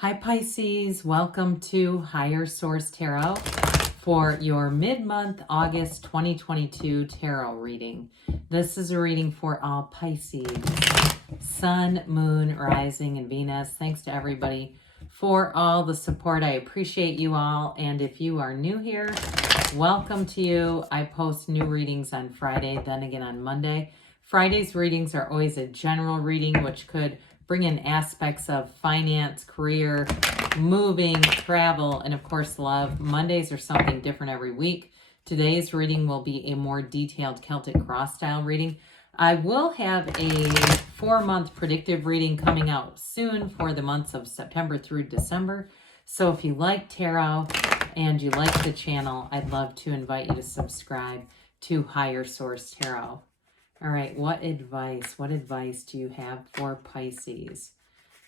Hi Pisces, welcome to Higher Source Tarot for your mid-month August 2022 tarot reading. This is a reading for all Pisces, Sun, Moon, Rising, and Venus. Thanks to everybody for all the support. I appreciate you all. And if you are new here, welcome to you. I post new readings on Friday, then again on Monday. Friday's readings are always a general reading, which could bring in aspects of finance, career, moving, travel, and of course love. Mondays are something different every week. Today's reading will be a more detailed Celtic cross style reading. I will have a 4-month predictive reading coming out soon for the months of September through December. So if you like tarot and you like the channel, I'd love to invite you to subscribe to Higher Source Tarot. All right, what advice do you have for Pisces?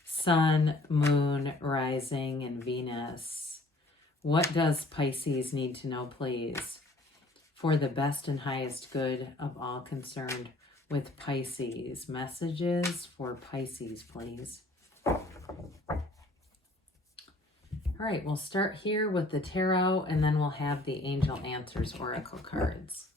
Sun, Moon, Rising, and Venus. What does Pisces need to know, please, for the best and highest good of all concerned with Pisces? Messages for Pisces, please. All right, we'll start here with the tarot, and then we'll have the Angel Answers Oracle cards.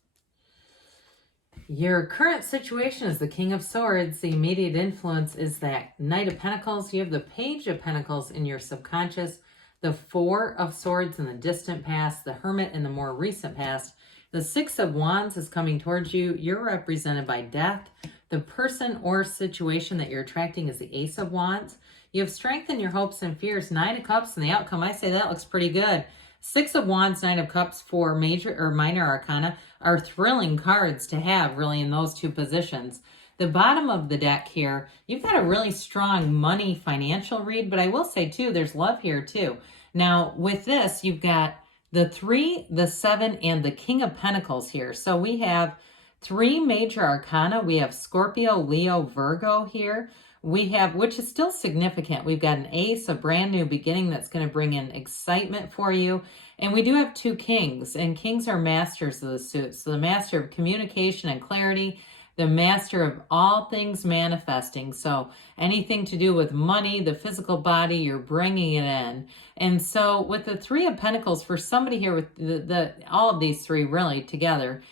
Your current situation is the King of Swords. The immediate influence is that Knight of Pentacles. You have the Page of Pentacles in your subconscious, the Four of Swords in the distant past, the Hermit in the more recent past. The Six of Wands is coming towards you. You're represented by death. The person or situation that you're attracting is the Ace of Wands. You have strength in your hopes and fears. Nine of Cups and the outcome. I say that looks pretty good. Six of Wands, Nine of Cups for major or minor arcana are thrilling cards to have really in those two positions. The bottom of the deck here, you've got a really strong money financial read, but I will say too, there's love here too. Now with this, you've got the 3, the 7, and the King of Pentacles here. So we have 3 major arcana. We have Scorpio, Leo, Virgo here. We have, which is still significant, we've got an ace, a brand new beginning that's going to bring in excitement for you. And we do have 2 kings, and kings are masters of the suit. So the master of communication and clarity, the master of all things manifesting. So anything to do with money, the physical body, you're bringing it in. And so with the 3 of Pentacles, for somebody here with all of these 3 really together,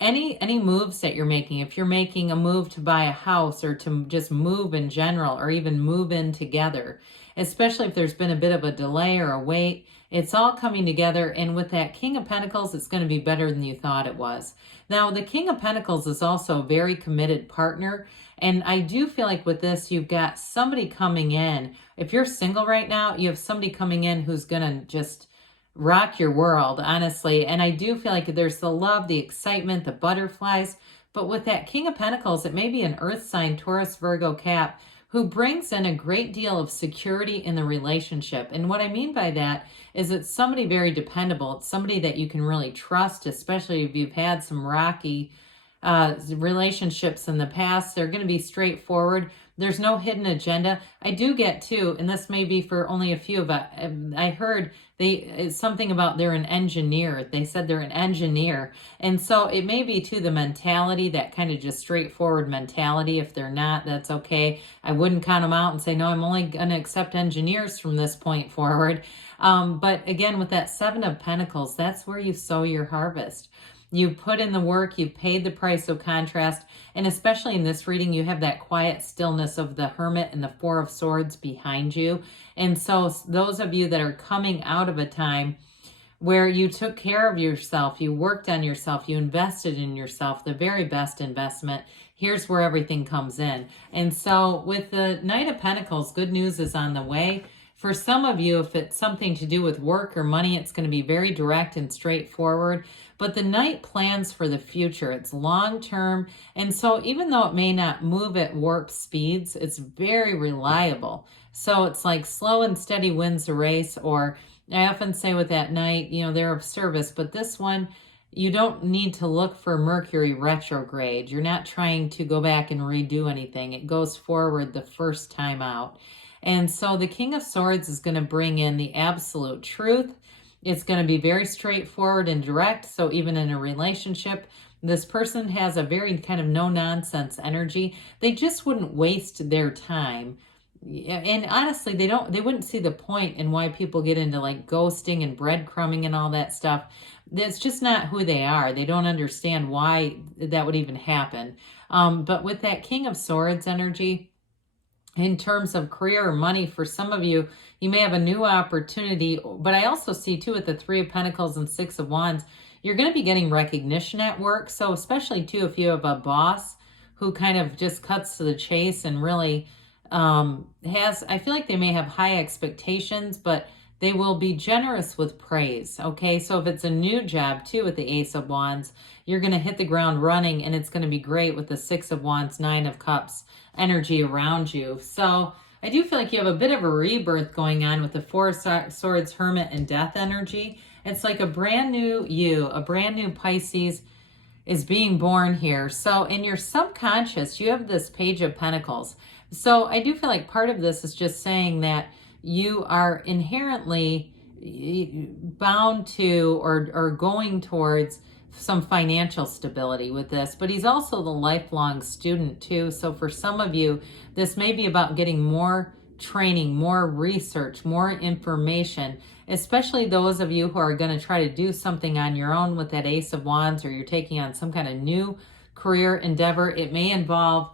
any moves that you're making, if you're making a move to buy a house or to just move in general or even move in together, especially if there's been a bit of a delay or a wait, it's all coming together. And with that King of Pentacles, it's going to be better than you thought it was. Now, the King of Pentacles is also a very committed partner. And I do feel like with this, you've got somebody coming in. If you're single right now, you have somebody coming in who's going to just rock your world, honestly. And I do feel like there's the love, the excitement, the butterflies. But with that King of Pentacles, it may be an earth sign, Taurus, Virgo, Cap, who brings in a great deal of security in the relationship. And what I mean by that is it's somebody very dependable. It's somebody that you can really trust, especially if you've had some rocky relationships in the past. They're going to be straightforward. There's no hidden agenda. I do get too, and this may be for only a few, but I heard it's something about they're an engineer. They said they're an engineer. And so it may be too the mentality, that kind of just straightforward mentality. If they're not, that's okay. I wouldn't count them out and say, no, I'm only going to accept engineers from this point forward. But again, with that 7 of Pentacles, that's where you sow your harvest. You've put in the work, you've paid the price of contrast, and especially in this reading, you have that quiet stillness of the Hermit and the 4 of Swords behind you. And so those of you that are coming out of a time where you took care of yourself, you worked on yourself, you invested in yourself, the very best investment, here's where everything comes in. And so with the Knight of Pentacles, good news is on the way. For some of you, if it's something to do with work or money, it's going to be very direct and straightforward. But the Knight plans for the future. It's long-term. And so even though it may not move at warp speeds, it's very reliable. So it's like slow and steady wins the race. Or I often say with that Knight, you know, they're of service. But this one, you don't need to look for Mercury retrograde. You're not trying to go back and redo anything. It goes forward the first time out. And so the King of Swords is going to bring in the absolute truth. It's going to be very straightforward and direct. So even in a relationship, this person has a very kind of no-nonsense energy. They just wouldn't waste their time and honestly, they wouldn't see the point in why people get into like ghosting and breadcrumbing and all that stuff. That's just not who they are. They don't understand why that would even happen. But with that King of Swords energy, in terms of career or money, for some of you, you may have a new opportunity. But I also see too with the Three of Pentacles and Six of Wands, you're going to be getting recognition at work. So especially too, if you have a boss who kind of just cuts to the chase and really I feel like they may have high expectations, but they will be generous with praise. Okay, so if it's a new job too with the Ace of Wands, you're going to hit the ground running, and it's going to be great with the Six of Wands, Nine of Cups energy around you. So I do feel like you have a bit of a rebirth going on with the Four of Swords, Hermit, and Death energy. It's like a brand new you, a brand new Pisces is being born here. So in your subconscious, you have this Page of Pentacles. So I do feel like part of this is just saying that you are inherently bound to or going towards some financial stability with this, but he's also the lifelong student too. So for some of you, this may be about getting more training, more research, more information, especially those of you who are going to try to do something on your own with that Ace of Wands, or you're taking on some kind of new career endeavor. It may involve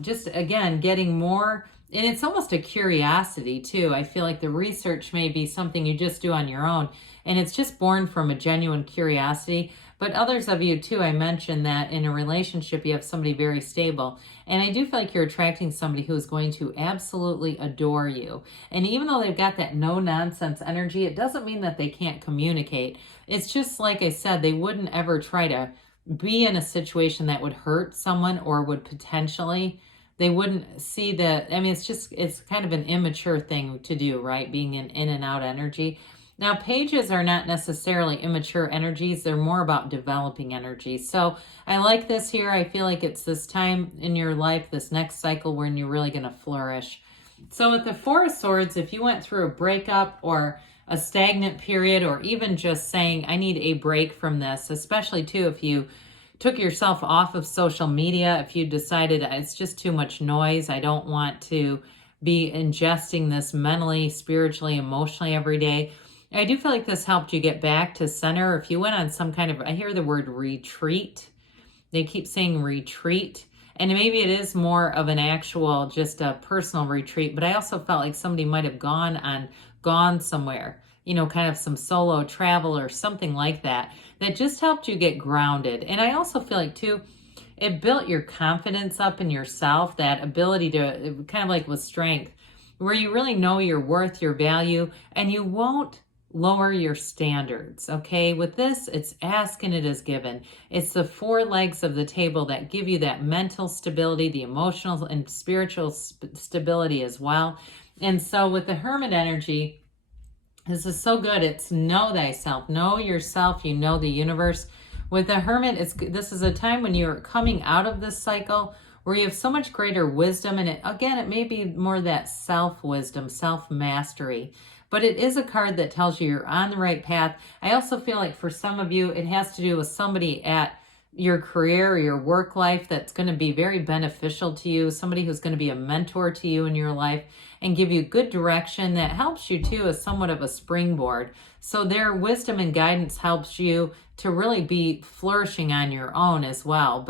just, again, getting more, and it's almost a curiosity too. I feel like the research may be something you just do on your own, and it's just born from a genuine curiosity. But others of you too, I mentioned that in a relationship, you have somebody very stable. And I do feel like you're attracting somebody who is going to absolutely adore you. And even though they've got that no-nonsense energy, it doesn't mean that they can't communicate. It's just, like I said, they wouldn't ever try to be in a situation that would hurt someone or would potentially, they wouldn't see that. I mean, it's kind of an immature thing to do, right? Being in and out energy. Now, pages are not necessarily immature energies. They're more about developing energy. So I like this here. I feel like it's this time in your life, this next cycle, when you're really going to flourish. So with the Four of Swords, if you went through a breakup or a stagnant period, or even just saying, I need a break from this, especially too if you took yourself off of social media, if you decided it's just too much noise, I don't want to be ingesting this mentally, spiritually, emotionally every day. I do feel like this helped you get back to center. If you went on some kind of, I hear the word retreat. They keep saying retreat. And maybe it is more of an actual, just a personal retreat. But I also felt like somebody might have gone somewhere, you know, kind of some solo travel or something like that, that just helped you get grounded. And I also feel like too, it built your confidence up in yourself, that ability to, kind of like with strength, where you really know your worth, your value, and you won't lower your standards. Okay, with this, it's ask and it is given. It's the four legs of the table that give you that mental stability, the emotional and spiritual stability as well. And so with the Hermit energy, this is so good. It's know thyself, know yourself, you know the universe. With the Hermit, this is a time when you're coming out of this cycle where you have so much greater wisdom. And it may be more that self-wisdom, self-mastery. But it is a card that tells you you're on the right path. I also feel like for some of you, it has to do with somebody at your career or your work life that's going to be very beneficial to you, somebody who's going to be a mentor to you in your life and give you good direction that helps you too as somewhat of a springboard. So their wisdom and guidance helps you to really be flourishing on your own as well.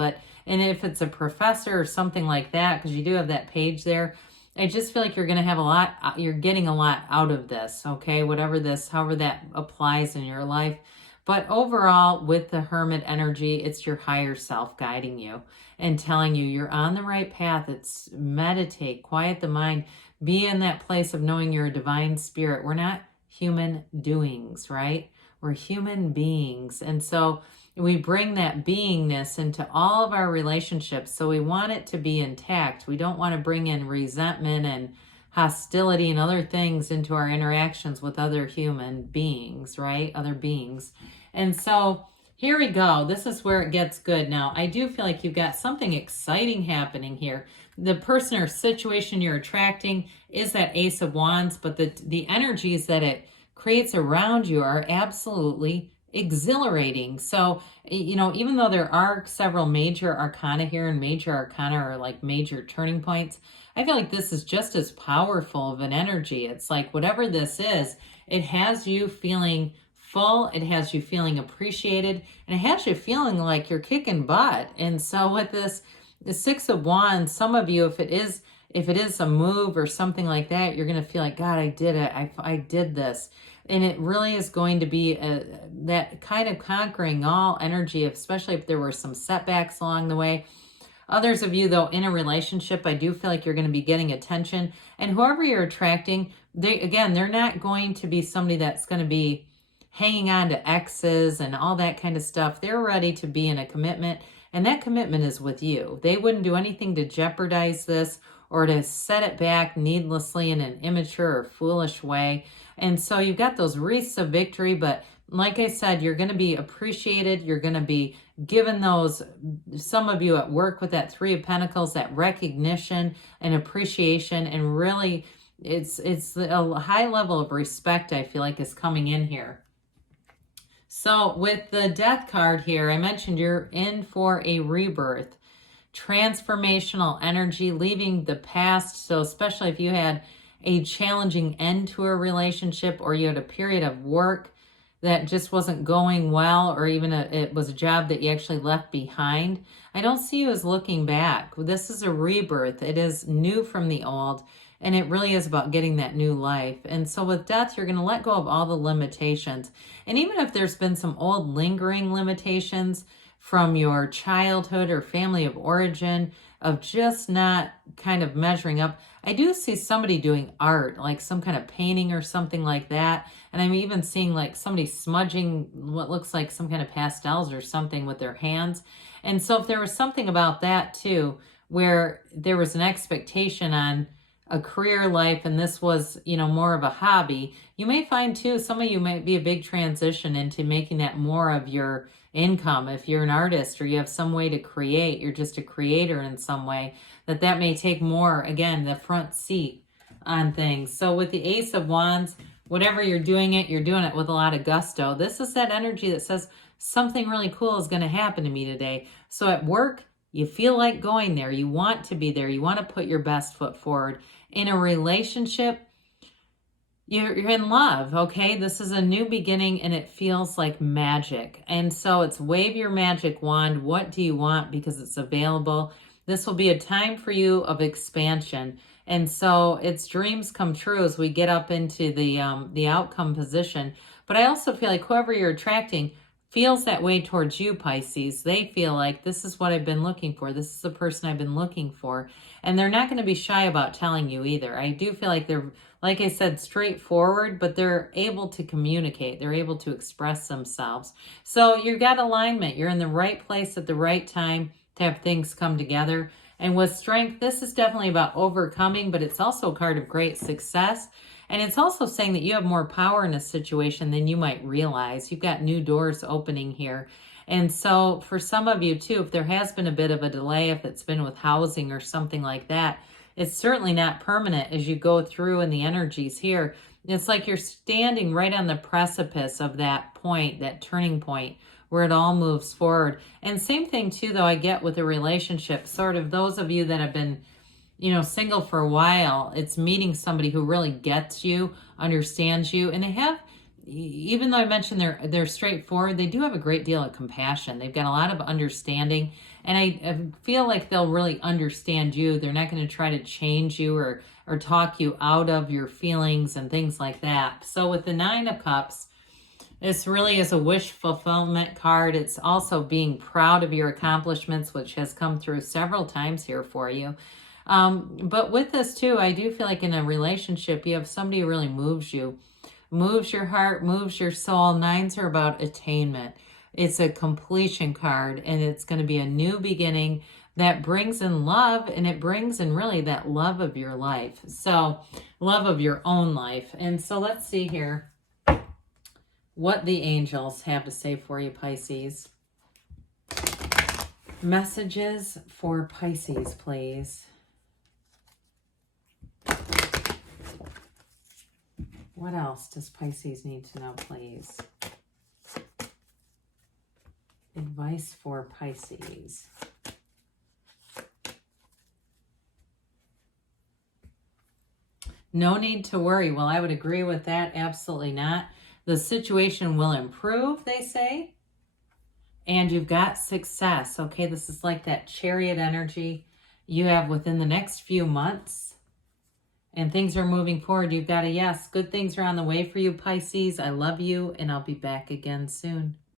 And if it's a professor or something like that, because you do have that page there, I just feel like you're going to have you're getting a lot out of this, okay? However that applies in your life. But overall, with the Hermit energy, it's your higher self guiding you and telling you you're on the right path. It's meditate, quiet the mind, be in that place of knowing you're a divine spirit. We're not human doings, right? We're human beings. And so we bring that beingness into all of our relationships. So we want it to be intact. We don't want to bring in resentment and hostility and other things into our interactions with other human beings, right? Other beings. And so here we go. This is where it gets good. Now, I do feel like you've got something exciting happening here. The person or situation you're attracting is that Ace of Wands, but the energies that it creates around you are absolutely exhilarating. So, you know, even though there are several major arcana here, and major arcana are like major turning points, I feel like this is just as powerful of an energy. It's like whatever this is, it has you feeling full, it has you feeling appreciated, and it has you feeling like you're kicking butt. And so with this, the Six of Wands, some of you, if it is a move or something like that, you're going to feel like, God, I did it. I did this. And it really is going to be that kind of conquering all energy, especially if there were some setbacks along the way. Others of you, though, in a relationship, I do feel like you're going to be getting attention. And whoever you're attracting, they're not going to be somebody that's going to be hanging on to exes and all that kind of stuff. They're ready to be in a commitment, and that commitment is with you. They wouldn't do anything to jeopardize this or to set it back needlessly in an immature or foolish way. And so you've got those wreaths of victory, but like I said, you're going to be appreciated. You're going to be given those, some of you at work with that Three of Pentacles, that recognition and appreciation, and really it's a high level of respect, I feel like, is coming in here. So with the Death card here, I mentioned you're in for a rebirth, transformational energy, leaving the past. So especially if you had a challenging end to a relationship, or you had a period of work that just wasn't going well, or even it was a job that you actually left behind, I don't see you as looking back. This is a rebirth. It is new from the old, and it really is about getting that new life. And so with Death, you're going to let go of all the limitations. And even if there's been some old lingering limitations from your childhood or family of origin, of just not kind of measuring up, I do see somebody doing art, like some kind of painting or something like that. And I'm even seeing like somebody smudging what looks like some kind of pastels or something with their hands. And so if there was something about that too, where there was an expectation on a career life and this was, more of a hobby, you may find too, some of you might be a big transition into making that more of your income. If you're an artist or you have some way to create, you're just a creator in some way, that may take more, again, the front seat on things. So with the Ace of Wands, whatever you're doing it with a lot of gusto. This is that energy that says something really cool is going to happen to me today. So at work, you feel like going there. You want to be there. You want to put your best foot forward. In a relationship, you're in love, okay? This is a new beginning, and it feels like magic. And so it's wave your magic wand. What do you want? Because it's available. This will be a time for you of expansion. And so it's dreams come true as we get up into the outcome position. But I also feel like whoever you're attracting feels that way towards you, Pisces. They feel like this is what I've been looking for. This is the person I've been looking for. And they're not going to be shy about telling you either. I do feel like they're, like I said, straightforward, but they're able to communicate. They're able to express themselves. So you've got alignment. You're in the right place at the right time to have things come together. And with Strength, this is definitely about overcoming, but it's also a card of great success. And it's also saying that you have more power in a situation than you might realize. You've got new doors opening here. And so for some of you too, if there has been a bit of a delay, if it's been with housing or something like that, it's certainly not permanent as you go through in the energies here. It's like you're standing right on the precipice of that point, that turning point, where it all moves forward. And same thing too, though, I get with a relationship, sort of those of you that have been, single for a while, it's meeting somebody who really gets you, understands you, and they have, even though I mentioned they're straightforward, they do have a great deal of compassion. They've got a lot of understanding, and I feel like they'll really understand you. They're not going to try to change you or talk you out of your feelings and things like that. So with the Nine of Cups, this really is a wish fulfillment card. It's also being proud of your accomplishments, which has come through several times here for you. But with this too, I do feel like in a relationship, you have somebody who really moves you, moves your heart, moves your soul. Nines are about attainment. It's a completion card, and it's going to be a new beginning that brings in love, and it brings in really that love of your life. So love of your own life. And so let's see here what the angels have to say for you, Pisces. Messages for Pisces, please. What else does Pisces need to know, please? Advice for Pisces. No need to worry. Well, I would agree with that. Absolutely not. The situation will improve, they say. And you've got success. Okay, this is like that chariot energy you have within the next few months. And things are moving forward. You've got a yes. Good things are on the way for you, Pisces. I love you, and I'll be back again soon.